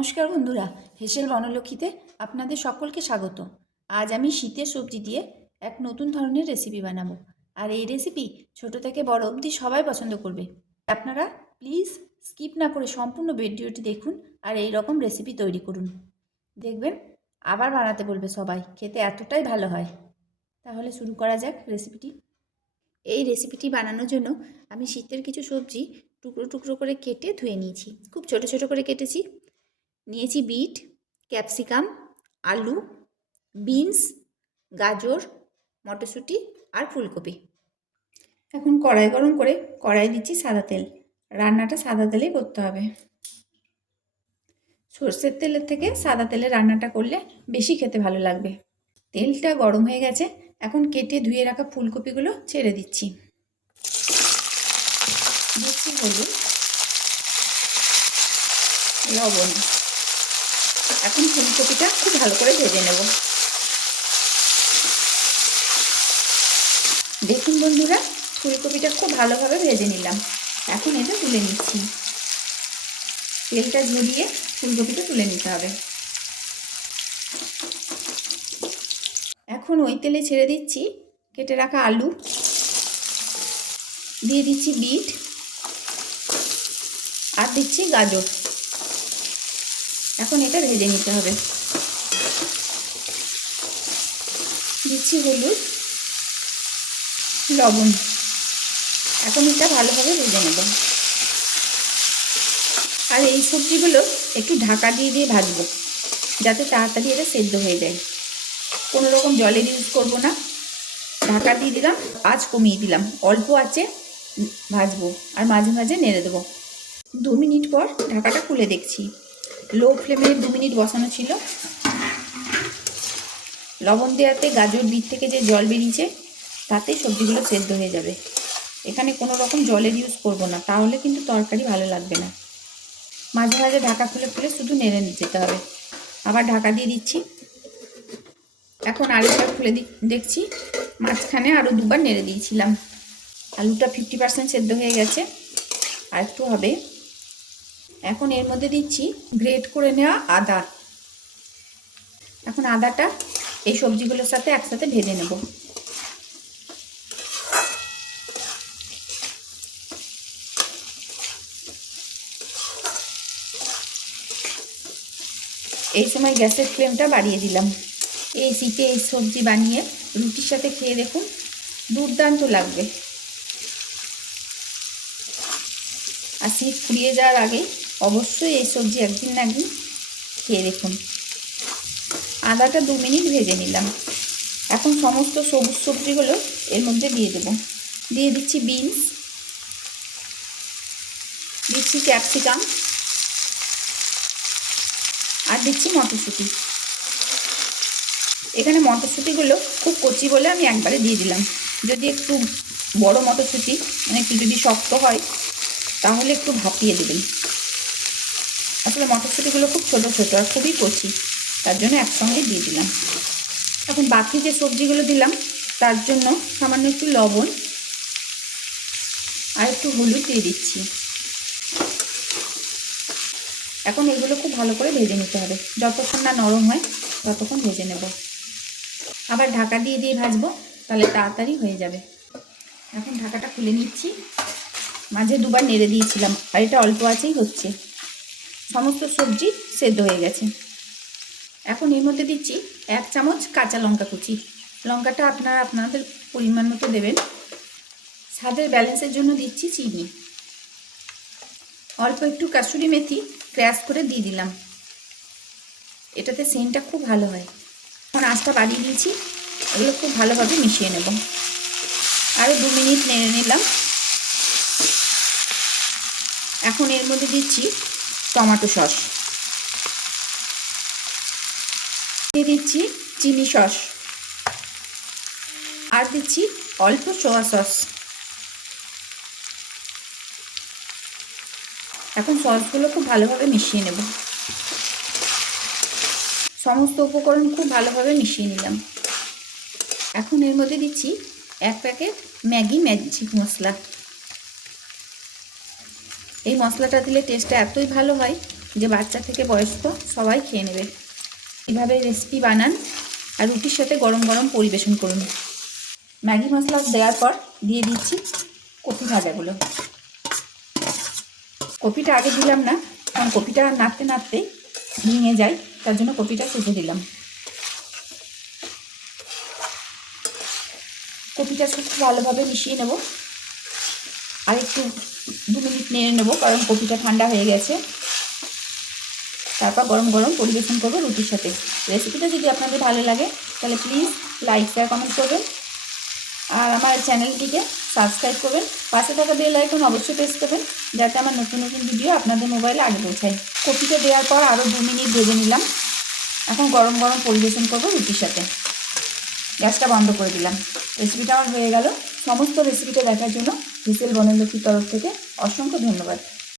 নমস্কার বন্ধুরা, হেসেল বনলক্ষ্মীতে আপনাদের সকলকে স্বাগত। আজ আমি শীতের সবজি দিয়ে এক নতুন ধরনের রেসিপি বানাবো। আর এই রেসিপি ছোট থেকে বড় অবধি সবাই পছন্দ করবে। আপনারা প্লিজ স্কিপ না করে সম্পূর্ণ ভিডিওটি দেখুন আর এই রকম রেসিপি তৈরি করুন। দেখবেন আবার বানাতে বলবে সবাই, খেতে এতটাই ভালো হয়। তাহলে শুরু করা যাক রেসিপিটি। এই রেসিপিটি বানানোর জন্য আমি শীতের কিছু সবজি টুকরো টুকরো করে কেটে ধুয়ে নিয়েছি। খুব ছোট ছোট করে কেটেছি। নিয়েছি বিট, ক্যাপসিকাম, আলু, বিনস, গাজর, মটরশুঁটি আর ফুলকপি। এখন কড়াই গরম করে কড়াই দিচ্ছি সাদা তেল। রান্নাটা সাদা তেলেই করতে হবে। সর্ষের তেলের থেকে সাদা তেলে রান্নাটা করলে বেশি খেতে ভালো লাগবে। তেলটা গরম হয়ে গেছে। এখন কেটে ধুয়ে রাখা ফুলকপিগুলো ছেড়ে দিচ্ছি। দিচ্ছি হলুদ, লবণ। এখন ফুলকপিটা খুব ভালো করে ভেজে নেব। দেখুন বন্ধুরা, ফুলকপিটা খুব ভালোভাবে ভেজে নিলাম। এখন এটা তুলে নিচ্ছি। তেলটা ঝরিয়ে ফুলকপিটা তুলে নিতে হবে। এখন ওই তেলে ছেড়ে দিচ্ছি কেটে রাখা আলু, দিয়ে দিচ্ছি বিট আর দিচ্ছি গাজর। এখন এটা ভেজে নিতে হবে। দিচ্ছি হলুদ, লবণ। এখন এটা ভালোভাবে ভেজে নেব। আর এই সবজিগুলো একটু ঢাকা দিয়ে দিয়ে ভাজবো, যাতে তাড়াতাড়ি এটা সেদ্ধ হয়ে যায়। কোনো রকম জলের ইউজ করব না। ঢাকা দিয়ে দিলাম, আঁচ কমিয়ে দিলাম, অল্প আঁচে ভাজবো আর মাঝে মাঝে নেড়ে দেবো। 2 মিনিট পর ঢাকাটা খুলে দেখছি। লো ফ্লেমে 2 মিনিট বসানো ছিল। লবণ দেওয়াতে গাজর বিট থেকে যে জল বেরিয়েছে তাতেই সবজিগুলো সেদ্ধ হয়ে যাবে। এখানে কোনো রকম জলের ইউজ করব না, তাহলে কিন্তু তরকারি ভালো লাগবে না। মাঝে মাঝে ঢাকা খুলে খুলে শুধু নেড়ে যেতে হবে। আবার ঢাকা দিয়ে দিচ্ছি। এখন আরেকবার খুলে দেখছি। মাঝখানে আরও 2বার নেড়ে দিয়েছিলাম। আলুটা 50% সেদ্ধ হয়ে গেছে, আর একটু হবে। এখন এর মধ্যে দিচ্ছি গ্রেট করে নেওয়া আদা। এখন আদাটা এই সবজিগুলোর সাথে একসাথে ভেজে নেব। এই সময় গ্যাসের ফ্লেমটা বাড়িয়ে দিলাম। এই শীতে এই সবজি বানিয়ে রুটির সাথে খেয়ে দেখুন, দুর্দান্ত লাগবে। আর শীত ফুরিয়ে যাওয়ার আগে অবশ্যই এই সবজি একদিন না একদিন খেয়ে দেখুন। আদাটা 2 মিনিট ভেজে নিলাম। এখন সমস্ত সবুজ সবজিগুলো এর মধ্যে দিয়ে দেব। দিয়ে দিচ্ছি বিনস, দিচ্ছি ক্যাপসিকাম আর দিচ্ছি মটরশুঁটি। এখানে মটরশুঁটিগুলো খুব কচি বলে আমি একবারে দিয়ে দিলাম। যদি একটু বড় মটরশুঁটি, মানে একটু যদি শক্ত হয়, তাহলে একটু ভাপিয়ে দেবেন। আসলে মটরশুঁটিগুলো খুব ছোটো ছোটো আর খুবই কচি, তার জন্য একসঙ্গে দিয়ে দিলাম। এখন বাকি যে সবজিগুলো দিলাম তার জন্য সামান্য একটু লবণ আর একটু হলুদ দিয়ে দিচ্ছি। এখন এগুলো খুব ভালো করে ভেজে নিতে হবে। যতক্ষণ না নরম হয় ততক্ষণ ভেজে নেব। আবার ঢাকা দিয়ে দিয়ে ভাজবো, তাহলে তাড়াতাড়ি হয়ে যাবে। এখন ঢাকাটা খুলে নিচ্ছি। মাঝে 2বার নেড়ে দিয়েছিলাম আর এটা অল্প আঁচেই হচ্ছে। সমস্ত সবজি সেদ্ধ হয়ে গেছে। এখন এর মধ্যে দিচ্ছি 1 চামচ কাঁচা লঙ্কা কুচি। লঙ্কাটা আপনারা আপনাদের পরিমাণ মতো দেবেন। স্বাদের ব্যালেন্সের জন্য দিচ্ছি চিনি। অল্প একটু কাসুরি মেথি ক্র্যাশ করে দিয়ে দিলাম, এটাতে সেন্টটা খুব ভালো হয়। এখন আঁচটা বাড়িয়ে দিয়েছি। এগুলো খুব ভালোভাবে মিশিয়ে নেব। আরও 2 মিনিট নেড়ে নিলাম। এখন এর মধ্যে দিচ্ছি টমেটো সস, দিয়ে দিচ্ছি চিলি সস আর দিচ্ছি অল্প সোয়া সস। এখন সসগুলো খুব ভালোভাবে মিশিয়ে নেব। সমস্ত উপকরণ খুব ভালোভাবে মিশিয়ে নিলাম। এখন এর মধ্যে দিচ্ছি 1 প্যাকেট ম্যাগি ম্যাজিক মশলা। এই মশলাটা দিলে টেস্টটা এতই ভালো হয়, যে বাচ্চা থেকে বয়স্ক সবাই খেয়ে নেবে। এভাবে রেসিপি বানান আর রুটির সাথে গরম গরম পরিবেশন করুন। ম্যাগি মশলা দেওয়ার পর দিয়ে দিচ্ছি কপি ভাজাগুলো। কপিটা আগে দিলাম না, কারণ কপিটা নাড়তে নাড়তে ভেঙে যায়, তার জন্য কপিটা শেষে দিলাম। কপিটা খুব ভালোভাবে মিশিয়ে নেব, আর একটু 2 মিনিট নেড়ে নেব, কারণ কপিটা ঠান্ডা হয়ে গেছে। তারপর গরম গরম পরিবেশন করবো রুটির সাথে। রেসিপিটা যদি আপনাদের ভালো লাগে তাহলে প্লিজ লাইক শেয়ার কমেন্ট করবেন, আর আমার চ্যানেলটিকে সাবস্ক্রাইব করবেন। পাশে থাকা বেল আইকন অবশ্যই প্রেস করবেন, যাতে আমার নতুন নতুন ভিডিও আপনাদের মোবাইলে আগে পৌঁছায়। কপিটা দেওয়ার পর আরও 2 মিনিট ভেজে নিলাম। এখন গরম গরম পরিবেশন করবো রুটির সাথে। গ্যাসটা বন্ধ করে দিলাম। রেসিপিটা আমার হয়ে গেল। সমস্ত রেসিপিটা দেখার জন্য হুইসেল বনলক্ষ্মীর তরফ থেকে অসংখ্য ধন্যবাদ।